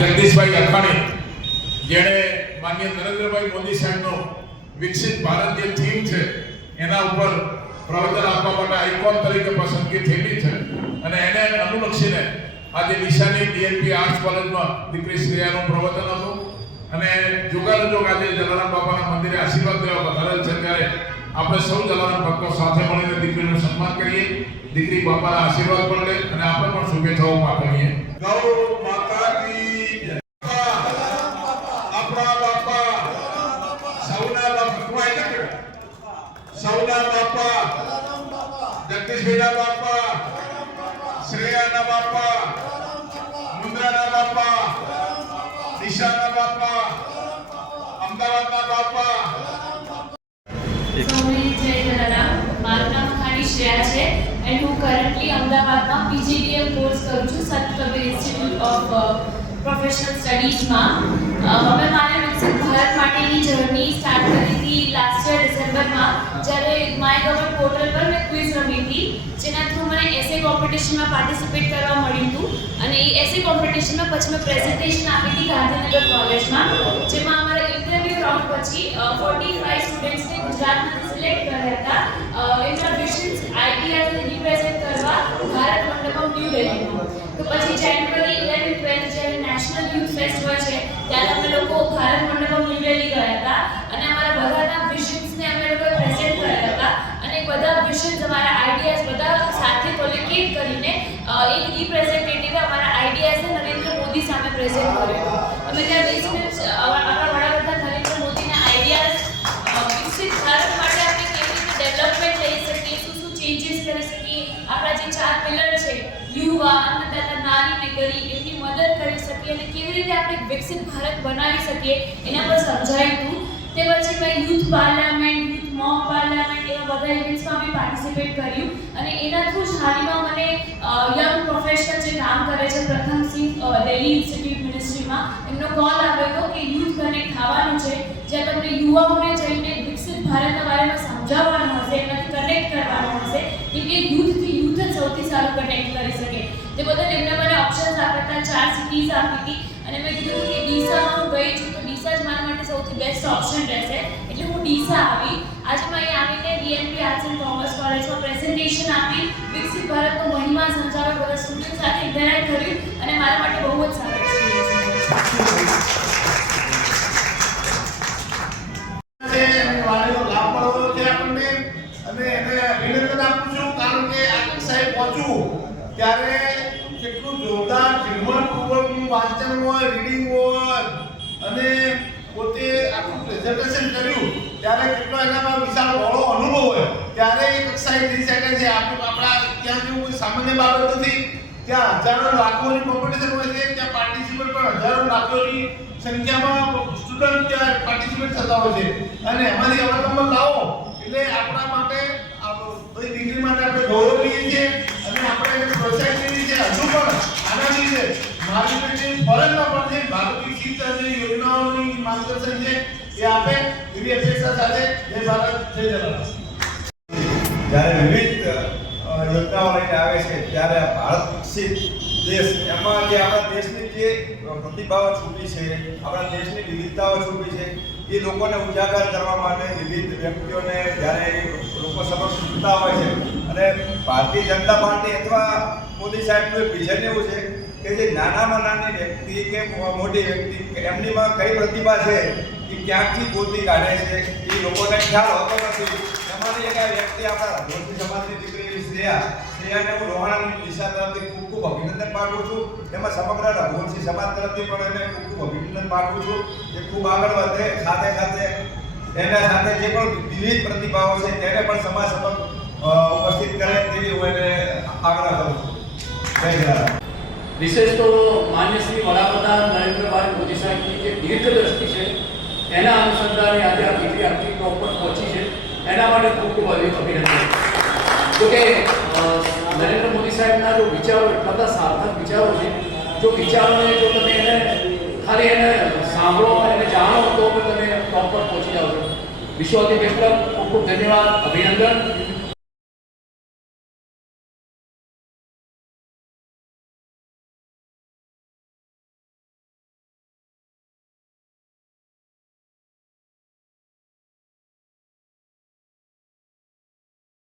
જગદીશભાઈ અખાણી, જેણે માન્ય નરેન્દ્રભાઈ મોદી સાહેબનો વિકસિત ભારત જે થીમ છે, એના ઉપર પ્રવચન આપવા માટે આઇકોન તરીકે પસંદગી થયેલી છે. અને એને અનુલક્ષીને આજે નિશાની ડીએનપી આર્ટસ કોલેજમાં દીકરી શ્રેયાનું પ્રવચન હતું. અને જુગાનુજોગ આજે જલારામ બાપાના મંદિરે આશીર્વાદ દેવા પધારેલ છે. ત્યારે આપણે સૌ જલારામ ભક્તો સાથે મળીને દીકરીનું સન્માન કરીએ. દીકરી બાપાના આશીર્વાદ પણ લે અને આપણે પણ શુભેચ્છાઓ પાઠવીએ. ગૌ માતા કી જય. આપણા બાપા સૌના બાપા કુવાય ના કહેવાય. સૌના બાપા જગદીશભાઈના બાપા, શ્રેયાના બાપા, મુન્દ્રાના બાપા દિશાના બાપા, અમદાવાદના બાપા. છે એન્ડ હું કરન્ટલી અમદાવાદમાં પીજીડીએમ કોર્સ કરું છું Sat Kabir institute of professional સ્ટડીઝમાં હવે મારે વિકસિત ભારત માટેની જર્ની સ્ટાર્ટ કરી હતી લાસ્ટ યર ડિસેમ્બરમાં જ્યારે માય ગવર્મેન્ટ પોર્ટલ પર મેં ક્વિઝ રમી હતી, જેના થ્રુ મને એસે કોમ્પિટિશનમાં પાર્ટિસિપેટ કરવા મળ્યું હતું. અને એ એસે કોમ્પિટિશનમાં પછી મેં પ્રેઝન્ટેશન આપી હતી ગાંધીનગર કોલેજમાં જેમાં અમારા ઇન્ટરવ્યૂ રાઉન્ડ પછી ફોર્ટી ફાઈવ સ્ટુડન્ટ્સને ગુજરાતમાંથી સિલેક્ટ કર્યા હતા. એમના વિશન્સ આઈડિયાઝને રિપ્રેઝેન્ટ કરવા ભારત મંડપમ ન્યૂ દિલ્હીમાં તો પછી જાન્યુઆરી ઇલેવન ટ્વેલ્થ જ્યારે નેશનલ યુથ ફેસ્ટ હોય છે ત્યારે અમે લોકો ભારત મંડપમ ન્યૂ દિલ્હી ગયા હતા અને અમારા બધાના વિશન્સને અમે લોકોએ પ્રેઝન્ટ કર્યા હતા. અને બધા વિઝન્સ અમારા આઈડિયાઝ બધા સાથે કોલેક્ટ કરીને એક રિપ્રેઝેન્ટેટિવે અમારા આઈડિયાઝને નરેન્દ્ર મોદી સામે પ્રેઝન્ટ કર્યો. અમે ત્યાં બેસીને યુવા, અન્નદાતા, નારી ને ગરીબ, એમની મદદ કરી શકીએ અને કેવી રીતે આપણે વિકસિત ભારત બનાવી શકીએ, એના પર સમજાયું હતું. તે પછી મેં youth parliament, youth mock parliament, એવા બધા ઇવેન્ટ્સમાં મેં પાર્ટિસિપેટ કર્યું. અને એના થ્રુ જ હાલમાં મને યંગ પ્રોફેશનલ જે કામ કરે છે, પ્રથમ સિંહ દિલ્હી ઇન્સ્ટિટ્યૂટ મિનિસ્ટ્રીમાં એમનો કોલ આવ્યો હતો કે યુથ કનેક્ટ થવાનું છે. જ્યાં તમને યુવાઓને જઈને વિકસિત ભારતના બારેમાં સમજાવવાનું હશે એનાથી કનેક્ટ કરવાનું હશે. કે યુથથી યુથ સૌથી સારું કનેક્ટ કરી શકે. તે બદલ એમને મને ઓપ્શન્સ આપ્યા હતા ચાર સિટીઝ આપી હતી. અને મેં કીધું કે ડીસામાં હું ગઈ છું, તો ડીસા જ મારા માટે સૌથી બેસ્ટ ઓપ્શન રહેશે. એટલે હું ડીસા આવી. આજે મેં અહીં આવીને ડીએનપી આર્ટ્સ એન્ડ કોમર્સ કોલેજમાં પ્રેઝન્ટેશન આપી. વિકસિત ભારતનો મહિમા સમજાવ્યો, બધા સ્ટુડન્ટ સાથે ઇન્ટરેક્ટ કર્યું અને મારા પહોંચવું ત્યારે કેટલું જોરદાર ઝીણવટપૂર્વકનું વાંચન હોય રીડિંગ હોય, અને પોતે આખું પ્રેઝન્ટેશન કર્યું, ત્યારે કેટલો એનામાં વિશાળ બહોળો અનુભવ હોય, ત્યારે એ કક્ષાએ થઈ શકે છે. આપણે ત્યાં જેવું કોઈ સામાન્ય બાબત નથી. ત્યાં હજારો લાખોની કોમ્પિટિશન હોય છે, ત્યાં પાર્ટિસિપેટ પણ હજારો લાખોની સંખ્યામાં સ્ટુડન્ટ ત્યાં પાર્ટિસિપેટ થતા હોય છે. અને એમાંથી અવલંબન લાવો, એટલે આપણા માટે બધી દીકરી માટે આપણે ગૌરવ લઈએ છીએ અને આપણે એને પ્રોત્સાહિત કરીએ છીએ હજુ પણ આનાથી છે મારી પેટી ફરજમાં પણ છે ભારત વિકસિત યોજનાઓની માર્ગદર્શન છે. એ આપે સાથે જ્યારે વિવિધ યોજનાઓ લઈને આવે છે, ત્યારે ભારત વિકસિત દેશ, એમાં જે આપણા દેશની જે પ્રતિભાઓ છૂટી છે, આપણા દેશની વિવિધતાઓ છૂટી છે, એ લોકોને ઉજાગર કરવા માટે વિવિધ વ્યક્તિઓને જ્યારે લોકો સમક્ષ મૂકતા હોય છે, અને ભારતીય જનતા પાર્ટી અથવા મોદી સાહેબનું વિઝન એવું છે કે જે નાનામાં નાની વ્યક્તિ કે મોટી વ્યક્તિ એમનીમાં કઈ પ્રતિભા છે, એ ક્યાંકથી ગોતી કાઢે છે, એ લોકોને ખ્યાલ હોતો નથી. એમાંથી એક આ વ્યક્તિ આપણા રઘુવંશી સમાજની દીકરી શ્રેયા, શ્રેયાને હું રોહાણાની દિશા તરફથી ખૂબ ખૂબ અભિનંદન પાઠવું છું. એમાં સમગ્ર રઘુવંશી સમાજ તરફથી પણ એને ખૂબ ખૂબ અભિનંદન પાઠવું છું જે ખૂબ આગળ વધે, સાથે સાથે એના સાથે જે પણ વિવિધ પ્રતિભાઓ છે, તેને પણ સમાજ સમક્ષ ઉપસ્થિત કરે તેવી હું એને આગ્રહ કરું છું. જય વિશેષ તો માન્ય શ્રી વડાપ્રધાન નરેન્દ્રભાઈ મોદી સાહેબની જે દીર્ઘદ્રષ્ટિ છે, એના અનુસંધાને આજે આ દીકરી આટલી ટોપ પર પહોંચી છે. એના માટે ખૂબ ખૂબ અભિ- અભિનંદન. જોકે કે નરેન્દ્ર મોદી સાહેબના જો વિચારો એટલા બધા સાર્થક વિચારો છે. જો વિચારોને જો તમે એને ખાલી એને સાંભળો એને જાણો તો પણ તમે ટોપ પર પહોંચી જાઓ છો. વિશ્વાથી ખૂબ ખૂબ ધન્યવાદ, અભિનંદન.